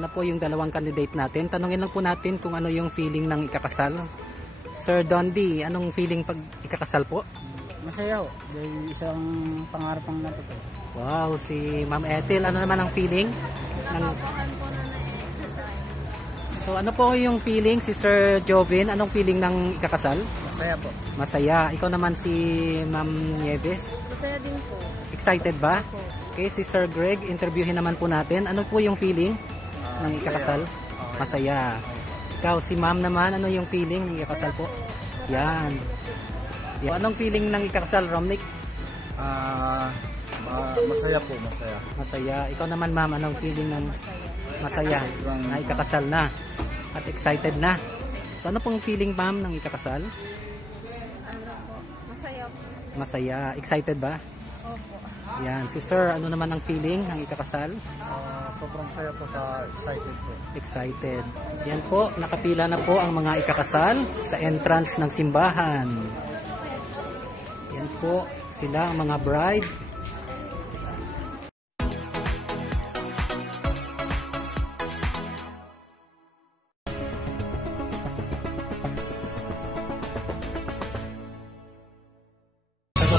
Ito na po yung dalawang candidate natin. Tanungin lang po natin kung ano yung feeling ng ikakasal. Sir Dondi, anong feeling pag ikakasal po? Masaya ho. Dahil isang pangarap ang natupad. Wow, si Ma'am Ethel, ano naman ang feeling? So ano po yung feeling si Sir Jovin? Anong feeling ng ikakasal? Masaya po. Masaya. Ikaw naman si Ma'am Nieves? Masaya din po. Excited ba? Okay, si Sir Greg, interviewin naman po natin. Ano po yung feeling ng ikakasal? Masaya. Ikaw, si Ma'am naman, ano yung feeling ng ikakasal po? Yan. Anong feeling ng ikakasal, Romnick? Masaya po, masaya. Masaya. Ikaw naman, Ma'am, anong feeling ng masaya na ikakasal na? At excited na. So, ano pong feeling, Ma'am, ng ikakasal? Ano po? Masaya po. Masaya. Excited ba? Opo. Yan. Si Sir, ano naman ang feeling ng ikakasal? Sobrang saya po sa excited po. Excited. Yan po, nakapila na po ang mga ikakasal sa entrance ng simbahan. Yan po, sila ang mga bride.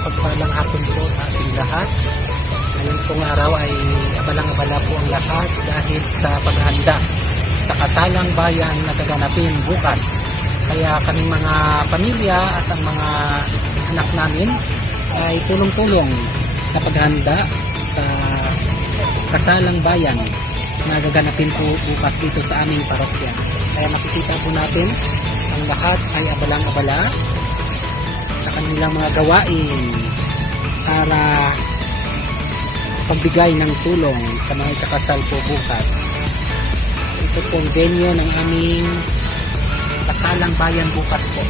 Pagpalang hapon po sa ating lahat. Ngayon pong araw ay abalang-abala po ang lahat dahil sa paghahanda sa kasalang bayan na gaganapin bukas. Kaya kaming mga pamilya at ang mga anak namin ay tulong-tulong sa paghahanda sa kasalang bayan na gaganapin po bukas dito sa aming parokya. Kaya makikita po natin ang lahat ay abalang-abala sa kanilang mga gawain para pagbigay ng tulong sa mga ikakasal po bukas. Ito pong venue ng aming kasalang bayan bukas po.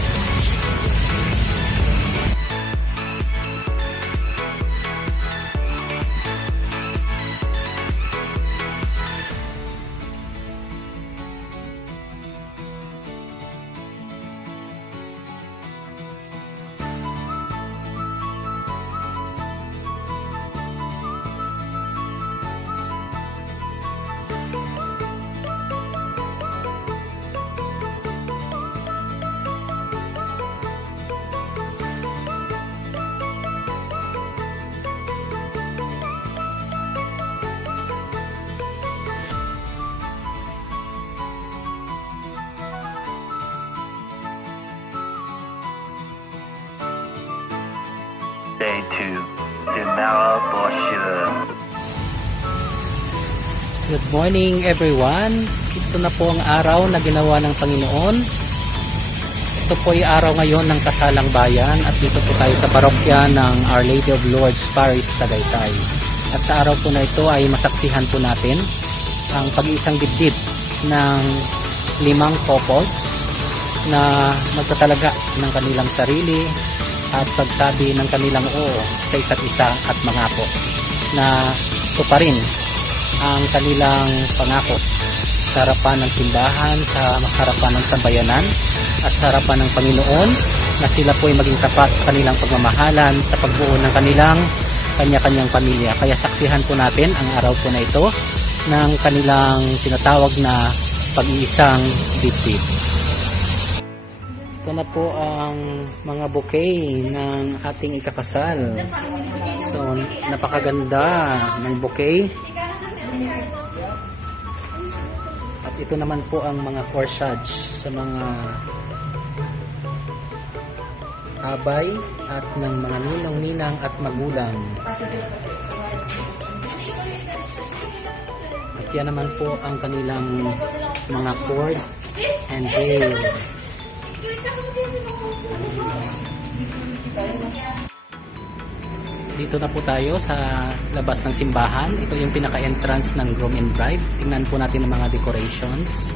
Day 2, Dimara Boshua. Good morning everyone. Ito na po ang araw na ginawa ng Panginoon. Ito po ay araw ngayon ng kasalang bayan at dito po tayo sa parokya ng Our Lady of Lourdes Parish, Tagaytay. At sa araw po na ito ay masaksihan po natin ang pag-iisang dibdib ng 5 couples na magtatalaga ng kanilang sarili at pagsabi ng kanilang oo sa isa't isa at mangako na tuparin ang kanilang pangako sa harapan ng simbahan, sa harapan ng sambayanan at sa harapan ng Panginoon, na sila po ay maging tapat sa kanilang pagmamahalan sa pagbuo ng kanilang kanya-kanyang pamilya. Kaya saksihan po natin ang araw po na ito ng kanilang tinatawag na pag-iisang dibdib. Ito na po ang mga bouquet ng ating ikakasal. So, napakaganda ng bouquet. At ito naman po ang mga corsage sa mga abay at ng mga ninong-ninang at magulang. At yan naman po ang kanilang mga cord and veil. Dito na po tayo sa labas ng simbahan. Ito yung pinaka-entrance ng groom and bride. Tingnan po natin ang mga decorations.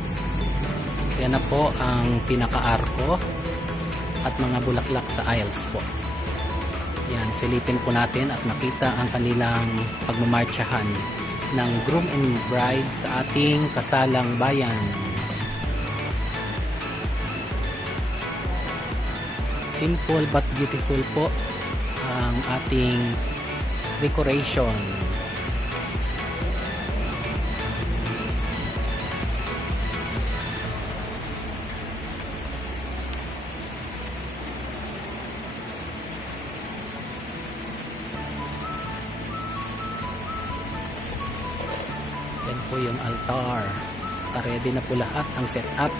Yan na po ang pinaka-arko at mga bulaklak sa aisles po. Yan, silipin po natin at makita ang kanilang pagmamartsahan ng groom and bride sa ating kasalang bayan. Simple but beautiful po ang ating decoration. po yung altar. Ready na po lahat ang setup.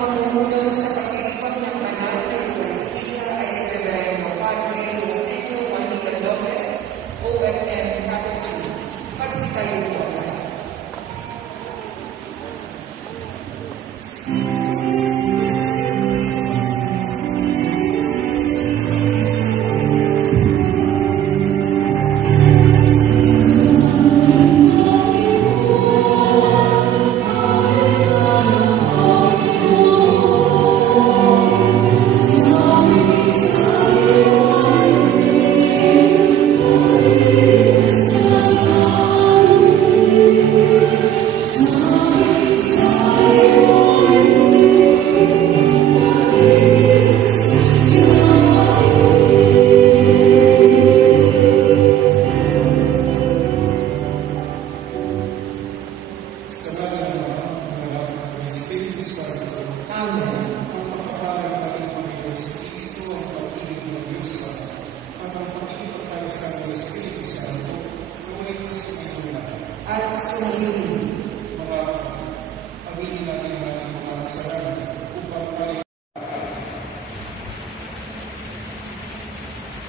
mamumuno sa pagtitipon ng banal na Eucharistia ay si Reverendo Padre Eugenio Juanito Lopez, OFM Capuchin. Magsitayo po.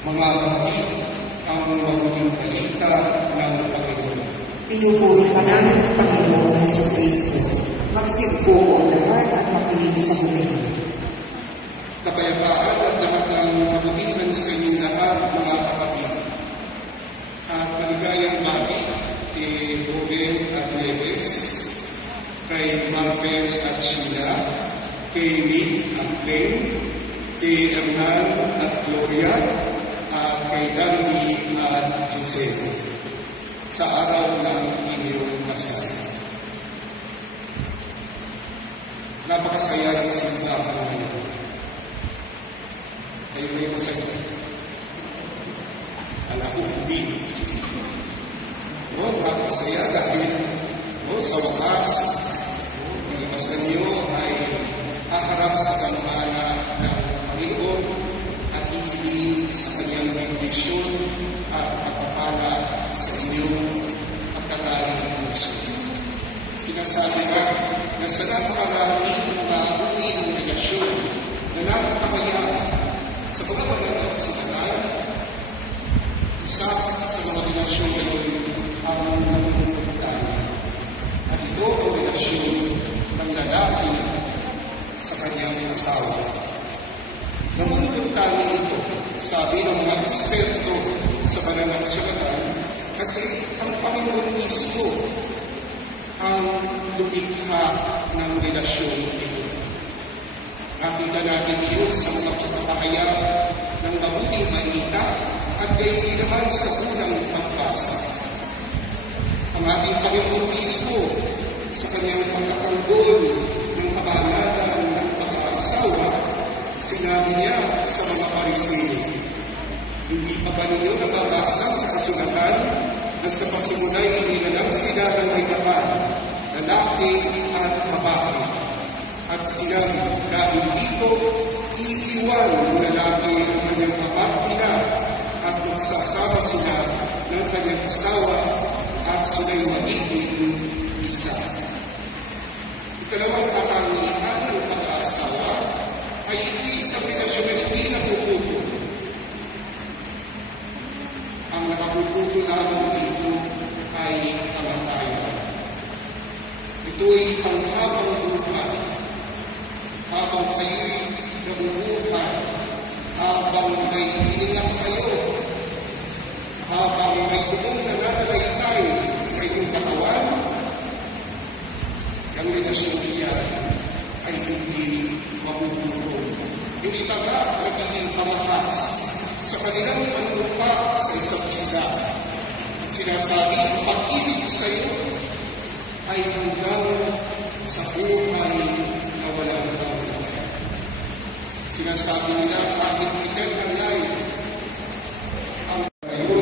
Mga kapatid, ang mabuting balita ng Panginoon. Pinupuri pa namin ang Panginoon sa Kristo. Magsiupo ang lahat at makinig sa muli. Kapayapaan at lahat ng kabutihan sa inyong lahat, mga kapatid. At maligayang bawi kay Joven at Neves, kay Marvel at Sheila, kay Nick at Len, kay Hernan at Gloria, at kay Dandy at Giselle sa araw ng inyong kasal. Napakasaya ng simbahan ngayon. Kayo may masaya. Alam ko hindi. Napakasaya dahil sa wakas, ang iwasan niyo ay haharap sa dambana ng Panginoon at hihiling sa kanyang bendisyon at pagpapala sa inyong pagkataling puso. Sinasabi nga na sa napakaraming mga uri ng relasyon na napakahayaan sa pagkapananaw sa kanal, isa sa mga relasyon na yun ang namumulatan. At ito ang relasyon ng lalaki sa kanyang asawa. Namumulatan ito, sabi ng mga eksperto sa pananaksulatan, kasi ang Panginoon mismo ang lumikha ng relasyon ito. Nakita natin iyon sa mga pagpapahayag ng mabuting balita at gayon naman sa unang pagbasa. Ang ating Panginoon mismo sa kanyang pagkatanggol ng kabanalan ng pag-aasawa, sinabi niya sa mga Pariseo, hindi pa ba ninyo nababasa sa kasulatan na sa pasimulay inilalang sila ng may kapal, lalaki at babae. At sinabi, dahil dito, iiwan ng lalaki ang kanyang kapatid at magsasama sila ng kanyang asawa at sila'y magiging isa. Ikalawang katangian ng pag-aasawa ay ito'y isang relasyon na hindi napuputol. Ang nakapuputol lamang dito ay kamatayan. Ito'y panghabang buhay. Habang kayo'y nabubuhay, habang may hininga kayo, habang may buong nananalaytay sa inyong katawan, ang relasyon niya ay hindi mabubulong. Yung iba nga nagiging pamahas sa kanilang panunumpa sa isa't isa. At sinasabi, ang pag-ibig sa iyo ay hanggang sa buhay na walang hanggan. Sinasabi nila, kahit eternal life, ang kayo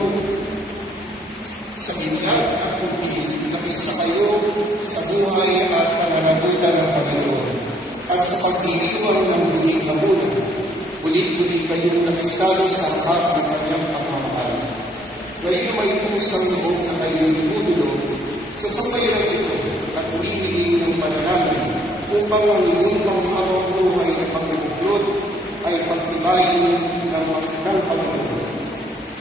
sa binyag at tubig, nakisa kayo sa buhay at pananagutan ng Panginoon. At sa pag-iiwan ng huling habulan, ulit-ulit kayong nakisalo sa harap ng kanyang pagmamahal. Ngayon may pusang loob na kayo dinudulog sa sambayaran ito at ulihiling ng panalangin upang ang inyong pangharap bayin ng Panginoon.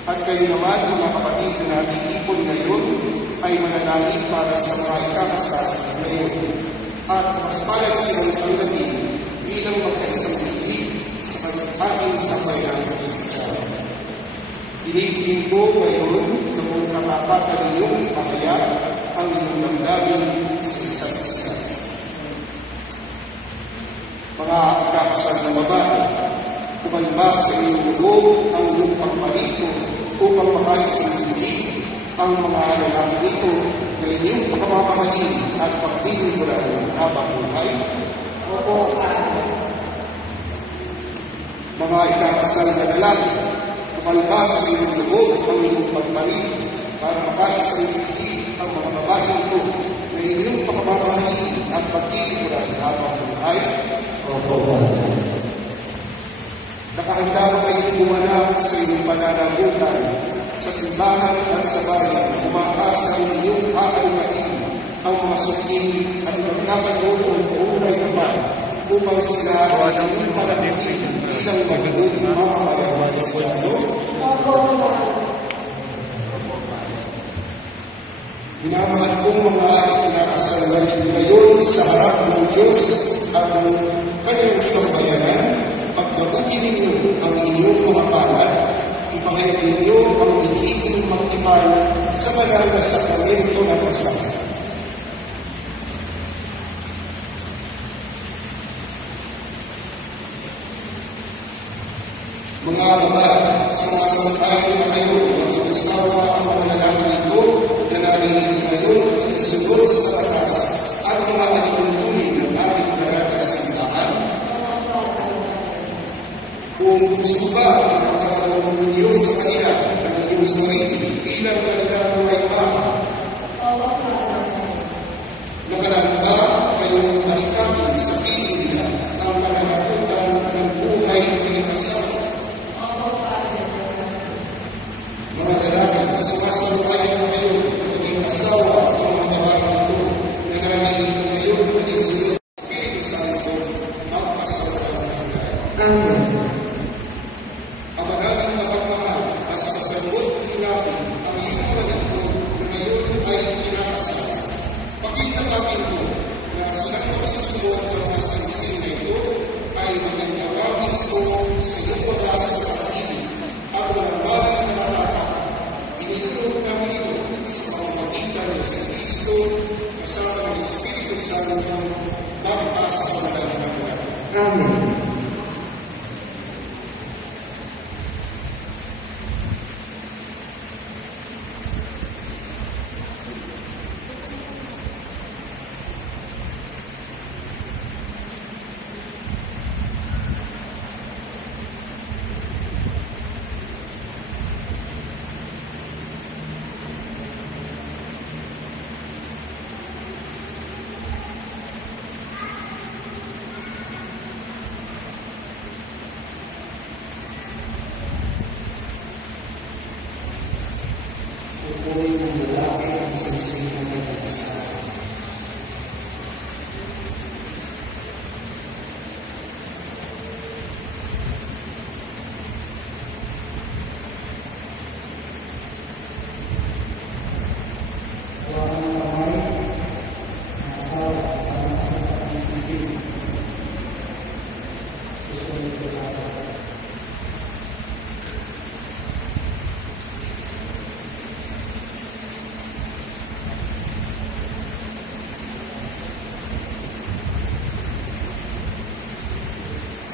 At kayo naman, mga kapatid na nag-iipon ngayon, ay mananalig para sa mga ikakasal ngayon. At mas palad silang tanggapin bilang magkaisang bigit sa ating sambayang Israel. Hinihingin ko ngayon na kung katapatan ninyong ipahaya ang inyong damdamin sa isa't isa. Mga ikakasal na babae, kumalba sa inyong loob ang inyong pagparito upang makayos ng hindi ang mga lalaki nito na inyong pagmamahalin at pagbinuguran habang buhay. Opo, Padre. Mga ikakasal na lalaki, kumalba sa inyong loob ang inyong pagparito para makayos ng hindi ang mga babae nito na inyong pagmamahalin at pagbinuguran habang buhay. Opo, Padre. Nakahanda ba kayong gumanap sa inyong pananagutan sa simbahan at sa bayan, umaasa ang inyong aalmain ang mga suking at magkakagulong ulay naman upang sila ay inyong pananagutan bilang maguguling mamamayan sa Kristo? Minamahal kong mga ikinakasal ngayon sa harap ng Diyos at ng kanyang sambayanan. Pagdabutin ninyo ang inyong mga palad, ipahayag ninyo ang ikiking magtibay sa banal na sakramento ng kasal. Mga babae, sumasantayan na kayo mag-isawa ang mga lalaki nito na narinig ngayon at isunod sa atas at mga alituntunin ng ating banal simbahan. Kung gusto ba ang pagkakaroon ninyo sa kanila ng inyong sarili bilang kanilang buhay pa? Nakaraan ba kayong malikapin sa piling nila ang mananagutan ng buhay ng kasal? Mga lalaki, sumasampayan na kayo ng inyong asawa at mga babae nito na narinig ngayon at isunod sa Espiritu Santo magpasawa ng mga. Amen. Amen.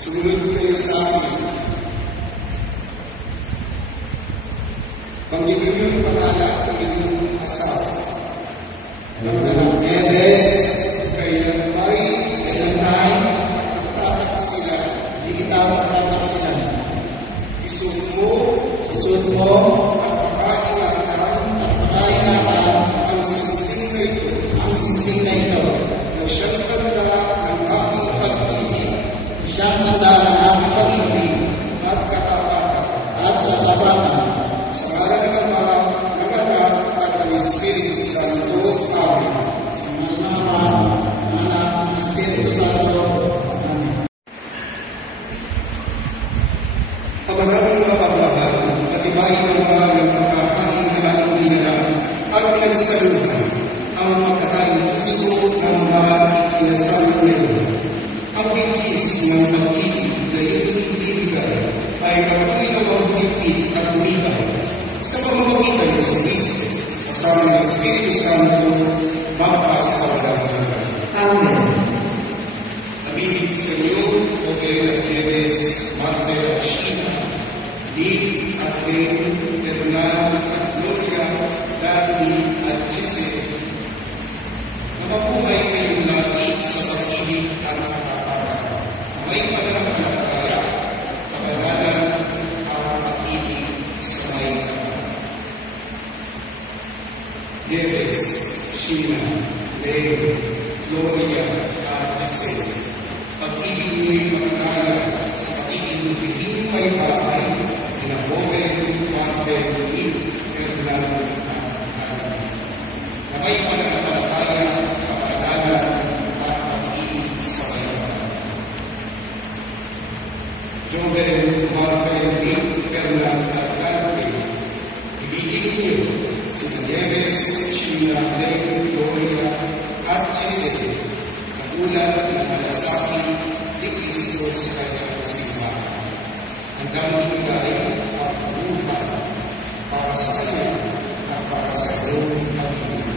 Sumunod kayo sa akin. Panginoon yung pangalan ng inyong asawa. Ng anak Eves, kailan may tatak sila. Hindi kita matatak sila. Isud mo, at pakaingatan ang singsing na ito. Na siyang tanda ng aking pag-ibig. Siyang tanda ng aking pag-ibig at katapatan sa ngalan ng mga anak at ng Espiritu Santo. Amen. Sa ngalan ng Ama, ng Anak, ng Espiritu Santo. Amen. saluhan ang magkataling puso ng mga ikinasal nila. Ang bigis ng pag-ibig na iyong ibigay ay patuloy na maghigpit at umibay sa pamamagitan ng si Kristo, kasama ng Espiritu Santo, magpas sa walang hanggan. Amen. Nabibig ko sa iyo, o kaya Nieves, Marte at Sheena, Lee at Ren, Hernan at Gloria, Dani at Giselle, na mabuhay kayong lagi sa pag-ibig at kapatawaran. May pananampalataya, kabanalan at pag-ibig sa may kapatawaran. Nieves, Sheena, Ren, Gloria at Giselle, pag-ibig niyo'y makakala sa pag-ibig ng bihing may bahay, kinabogen, Marte, Lee, Hernan at Dani, na may pananampalataya, kapatawaran at pag-ibig sa may kapatawaran. Joven, Marte, Lee, Hernan at Dani, ibigin niyo si Nieves, Sheena, Ren, Gloria at Giselle, ang ulat ng malasakit ni Kristo sa kanyang simbahan. Ang daming ibigay at buhay para sa kanya at para sa iyong pamilya.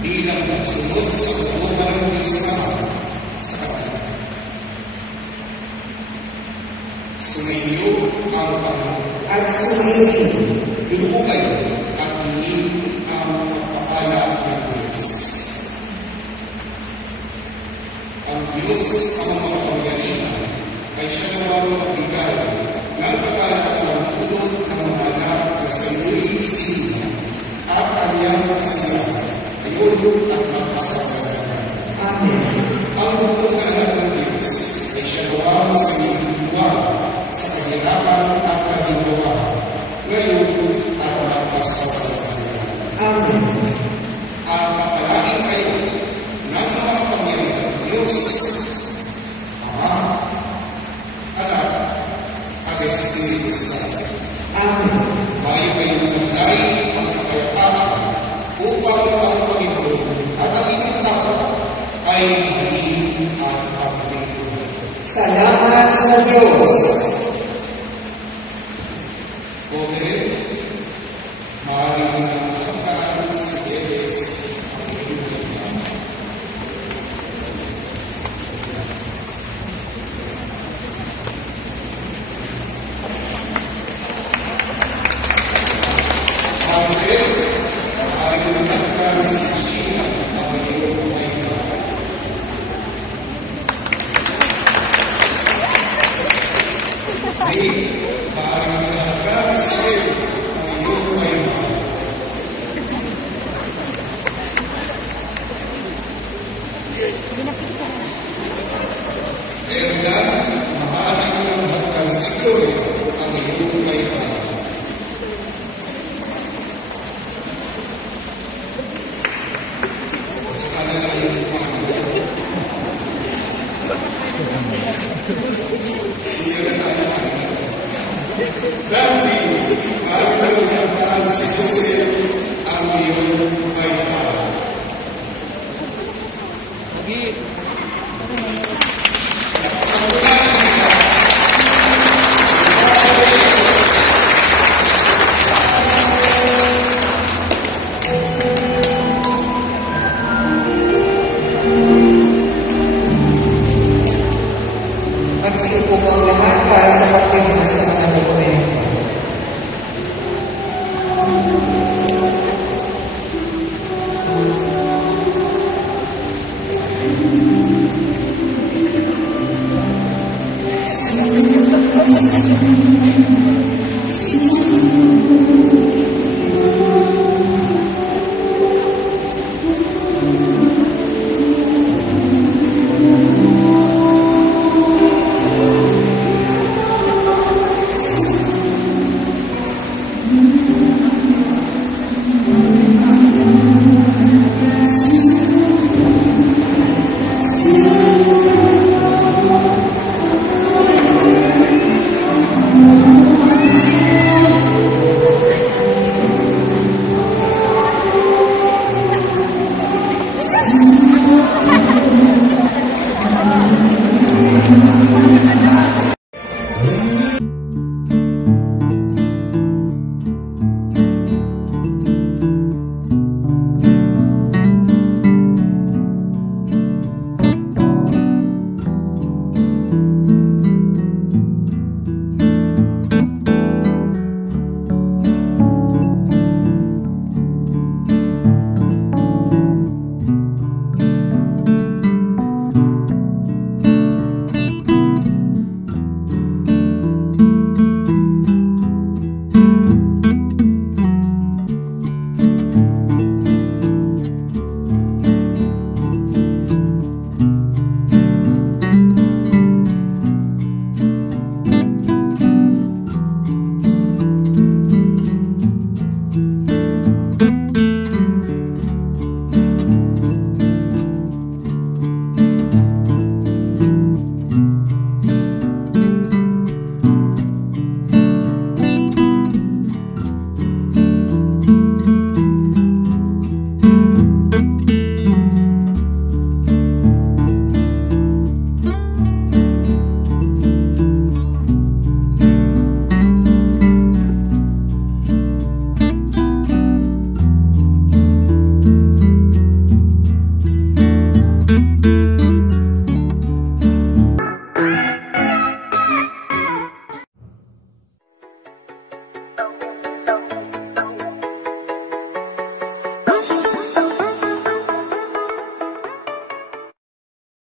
Bilang nagsunod sa utusan ng Islam sa kanya. Sumayo ang Panginoon At sumayin. Lubukay at hingin ang pagpapala ng Diyos. Ang Diyos ang mga pangyarihan ay siya naman magbigay ng kakalakang tulot ng mga anak na sa iyo'y isinila at kanyang kasilahan ayon at magpasapalaran. Amen. Ang butong na anak ng Diyos ay siya gawang sa iyong luwag sa kanyarapan at kaginawa ngayon at magpasapalaran. Amen. At papalain kayo ng mga pangyarihan ng Diyos, Ama, Anak, at Espiritu Santo. Amen. Mayo kayong magdari ang kapayapaan upang ang Panginoon at ang inyong kapwa ay mahalin at pagpapalingkuran. Salamat sa Diyos. Okay? Maaaring nangangalakan si Nieves ang inyong kapwa. Magsiupo ang lahat para sa pagpinta sa mga dokumento. Thank you.